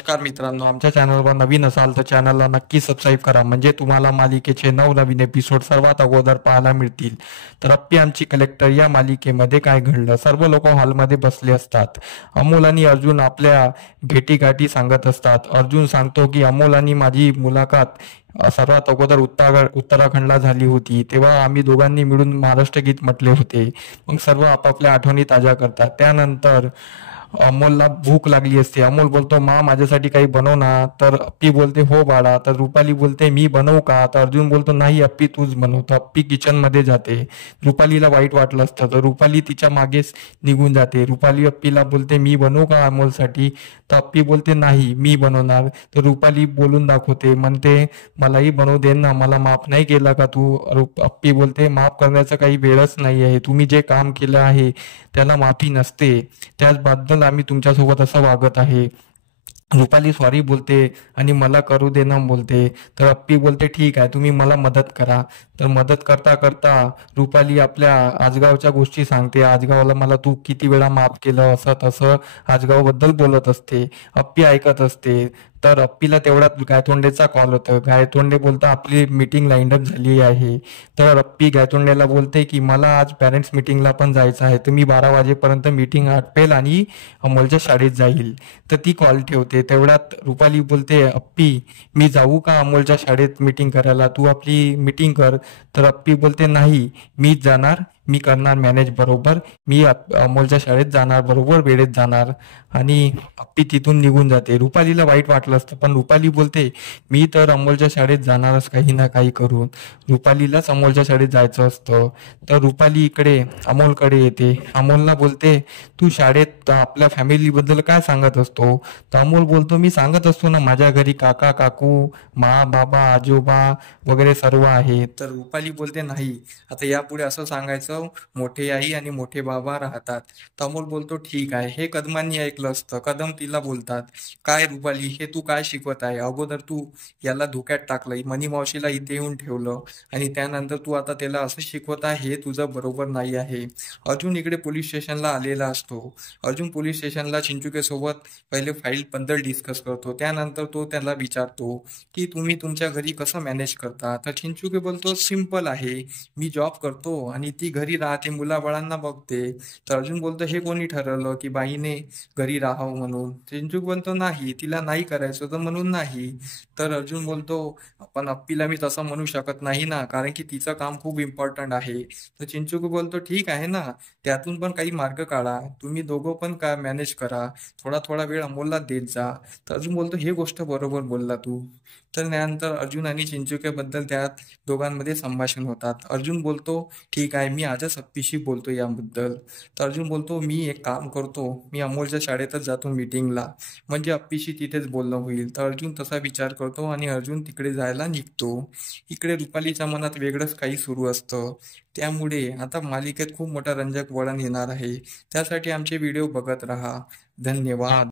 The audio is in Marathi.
नमस्कार मित्रांनो, आमच्या चॅनलवर नवीन असाल तर चॅनलला नक्की सबस्क्राईब करा, म्हणजे तुम्हाला मालिकेचे नवनवीन एपिसोड सर्वात अगोदर पाहायला मिळतील. तर अप्पी आमची कलेक्टर या मालिकेमध्ये काय घडलं? सर्व लोक हॉलमध्ये बसले असतात. अमोल आणि अर्जुन आपल्या भेटीगाठी सांगत असतात. अर्जुन सांगतो की अमोल आणि माझी मुलाखत सर्वात अगोदर उत्तराखंडला झाली होती, तेव्हा आम्ही दोघांनी मिळून महाराष्ट्र गीत म्हटले होते. मग सर्व आपापल्या आठवणी ताज्या करतात. त्यानंतर अमोलला भूक लागली असते. अमोल बोलतो, मा माझ्यासाठी काही बनव ना. तर अप्पी बोलते, हो बाळा. तर रुपाली बोलते, मी बनवू का? तर अर्जुन बोलतो, नाही अप्पी तूच बनव. तर अप्पी किचन मध्ये जाते. रुपालीला वाईट वाटलं असतं तर रुपाली तिच्या मागेच निघून जाते. रुपाली अप्पीला बोलते, मी बनवू का अमोलसाठी? तर अप्पी बोलते, नाही मी बनवणार. तर रुपाली बोलून दाखवते, म्हणते, मलाही बनवू दे ना, मला माफ नाही केला का तू? अप्पी बोलते, माफ करण्याचा काही वेळच नाही आहे. तुम्ही जे काम केलं आहे त्याला माफी नसते. त्याचबद्दल आम्ही तुमच्यासोबत असं वागत आहे. रुपाली सॉरी बोलते आणि मला करू दे ना बोलते. तर अप्पी बोलते, ठीक आहे, तुम्ही मला मदत करा. तर मदत करता करता रुपाली आपल्या आजगावच्या गोष्टी सांगते. आजगावला मला तू किती वेळा माफ केलं, असं तसं आजगावबद्दल बोलत असते. अप्पी ऐकत असते. तर अप्पीला तेवढ्यात गायतोंडेचा कॉल होतो. गायतोंडे बोलता, आपली मीटिंग लाईन अप झाली आहे. तर अप्पी गायतोंडेला बोलते की मला आज पॅरेंट्स मीटिंगला पण जायचं आहे, तर मी 12 वाजेपर्यंत मीटिंग आटपेल आणि अमोलच्या शाळेत जाईल. तर ती कॉल ठेवते. तेवढ्यात रुपाली बोलते, अप्पी मी जाऊ का अमोलच्या शाळेत मीटिंग करायला? तू आपली मीटिंग कर. तर अप्पी बोलते, नाही मीच जाणार, मी करणार मॅनेज बरोबर. मी अमोलच्या शाळेत जाणार, बरोबर वेळेत जाणार. आणि अप्पी तिथून निघून जाते. रुपालीला वाईट वाटलं असतं, पण रुपाली बोलते, मी तर अमोलच्या शाळेत जाणारच काही ना काही करून. रुपालीलाच अमोलच्या शाळेत जायचं असतं. तर रुपाली इकडे अमोलकडे येते. अमोलला बोलते, तू शाळेत आपल्या फॅमिली बद्दल काय सांगत असतो? तर अमोल बोलतो, मी सांगत असतो ना, माझ्या घरी काका काकू, मा बाबा आजोबा वगैरे सर्व आहे. तर रुपाली बोलते, नाही आता यापुढे असं सांगायचं, मोठे आई आणि मोठे बाबा राहतात. तर अमोल बोलतो, ठीक आहे. हे कदमांनी ऐकलं असतं. कदम तिला बोलतात, काय रुपाली, हे तू काय शिकवत आहे? अगोदर तू याला धोक्यात टाकलं, मनी मावशीला इथे येऊन ठेवलं, आणि त्यानंतर तू आता त्याला असं शिकवत आहे, हे तुझं बरोबर नाही आहे. अर्जुन इकडे पोलीस स्टेशनला आलेला असतो. अर्जुन पोलीस स्टेशनला चिंचुके सोबत पहिले फाईल बद्दल डिस्कस करतो. त्यानंतर तो त्याला विचारतो की तुम्ही तुमच्या घरी कसं मॅनेज करता? तर चिंचुके बोलतो, सिम्पल आहे, मी जॉब करतो आणि ती घरी राहते, मुलाबाळांना बघते. तर अर्जुन बोलतो, हे कोणी ठरवलं की बाईने घरी राहावं म्हणून? चिंचुक बोलतो, नाही तिला नाही करायचं तर म्हणून नाही. तर अर्जुन बोलतो, पण अप्पीला मी तसं म्हणू शकत नाही ना, कारण की तिचं काम खूप इम्पॉर्टंट आहे. तर चिंचुक बोलतो, ठीक आहे ना, त्यातून पण काही मार्ग काढा, तुम्ही दोघं पण काय मॅनेज करा, थोडा थोडा वेळ अमोलला देत जा. तर अर्जुन बोलतो, हे गोष्ट बरोबर बोलला तू. तर त्यानंतर अर्जुन आणि चिंचुकेबद्दल त्यात दोघांमध्ये संभाषण होतात. अर्जुन बोलतो, ठीक आहे, मी आजच अप्पीशी बोलतो याबद्दल. तर अर्जुन बोलतो, मी एक काम करतो, मी अमोलच्या शाळेतच जातो मीटिंगला, म्हणजे अप्पीशी तिथेच बोलणं होईल. तर अर्जुन तसा विचार करतो आणि अर्जुन तिकडे जायला निघतो. इकडे रुपालीच्या मनात वेगळंच काही सुरू असतं. त्यामुळे आता मालिकेत खूप मोठा रंजक वळण येणार आहे. त्यासाठी आमचे व्हिडिओ बघत राहा. धन्यवाद.